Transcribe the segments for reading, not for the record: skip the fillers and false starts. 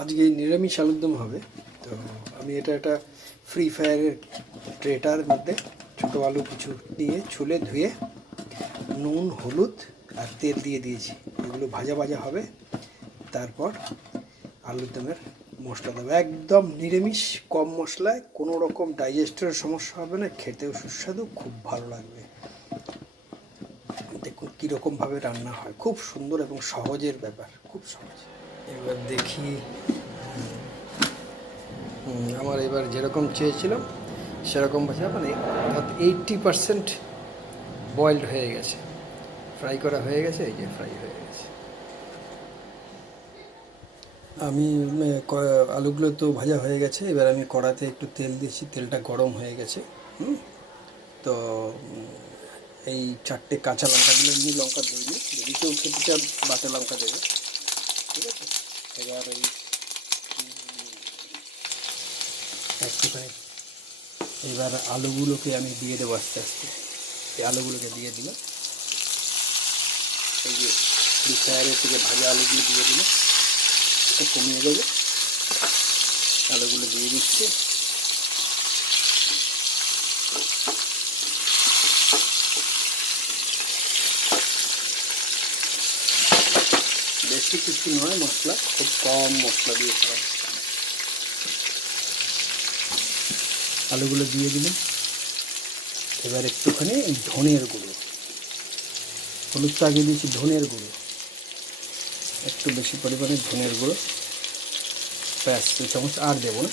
আজকে নিরামিষ আলুর দম হবে। তো আমি এটা একটা ফ্রি ফায়ারের ট্রেটার মধ্যে ছোটো আলু কিছু দিয়ে ছুলে ধুয়ে নুন হলুদ আর তেল দিয়ে দিয়েছি। এগুলো ভাজা ভাজা হবে, তারপর আলুর দমের মশলা দেবো। একদম নিরামিষ, কম মশলায়, কোনো রকম ডাইজেস্টের সমস্যা হবে না, খেতেও সুস্বাদু, খুব ভালো লাগবে। দেখুন কীরকমভাবে রান্না হয়, খুব সুন্দর এবং সহজের ব্যাপার, খুব সহজ। এবার দেখি, আমার এবার যেরকম চেয়েছিলাম সেরকম ভাজা, মানে 80% বয়েলড হয়ে গেছে, ফ্রাই করা হয়ে গেছে। এই যে ফ্রাই হয়ে গেছে। আমি আলুগুলো তো ভাজা হয়ে গেছে। এবার আমি কড়াতে একটু তেল দিয়েছি, তেলটা গরম হয়ে গেছে। তো এই 4টে কাঁচা লঙ্কা দিলে, এমনি লঙ্কা দিইনি, যদি কেউ খেতে চান বাটা লঙ্কা দেবে, ঠিক আছে। এবার ওই একটুখানি এবার আলুগুলোকে আমি দিয়ে দেবো আস্তে আস্তে। এই আলুগুলোকে দিয়ে দিলাম, এই যে ফ্রি ফায়ারের থেকে ভাজা আলুগুলো দিয়ে দিলাম, একটু কমিয়ে দেবো। আলুগুলো দিয়ে দিচ্ছি। বেশি কিছু নয়, মশলা খুব কম মশলা দিয়ে করা। আলুগুলো দিয়ে দিলাম। এবার একটুখানি ধনের গুঁড়ো, হলুদটা আগে দিয়েছি, ধনের গুঁড়ো একটু বেশি পরিমাণে ধনের গুঁড়ো, ব্যাস 2 চামচ, আর দেবো না।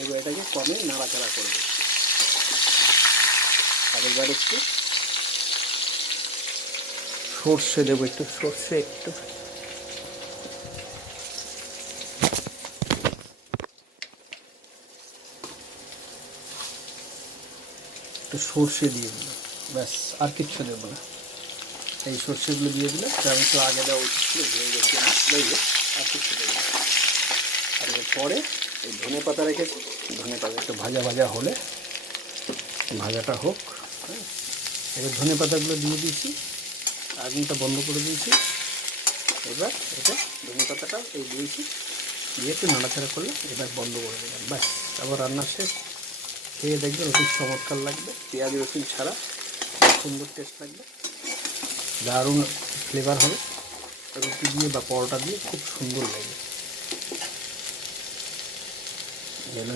এবার এটাকে কমে নাড়াচাড়া করবো। আর এবার একটু সর্ষে দেবো, একটু সর্ষে, একটু সর্ষে দিয়ে দিলাম, ব্যাস আর কিচ্ছু দেবো না। এই সর্ষেগুলো দিয়ে দিলে, আমি তো আগে দেওয়া উচিত ছিল, ধুয়ে গেছি, দেখবে আর কিচ্ছু দেবো না। আর এরপরে এই ধনে পাতা রেখেছি, ধনে পাতা একটু ভাজা ভাজা হলে, ভাজাটা হোক, হ্যাঁ। এবার ধনে পাতাগুলো দিয়ে দিয়েছি, আগুনটা বন্ধ করে দিয়েছি। এবার এটা ধনে পাতাটা এই দিয়েছি, দিয়ে একটু নাড়াচাড়া করলে এবার বন্ধ করে দেবেন, ব্যাস। আবার রান্না শেষ। খেয়ে দেখবেন অতি চমৎকার লাগবে, পেঁয়াজ রসুন ছাড়া সুন্দর টেস্ট লাগবে, দারুণ ফ্লেভার হবে। রুটি দিয়ে বা পরোটা দিয়ে খুব সুন্দর লাগবে।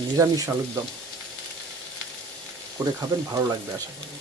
নিরামিষ আলুর দম করে খাবেন, ভালো লাগবে আশা করি।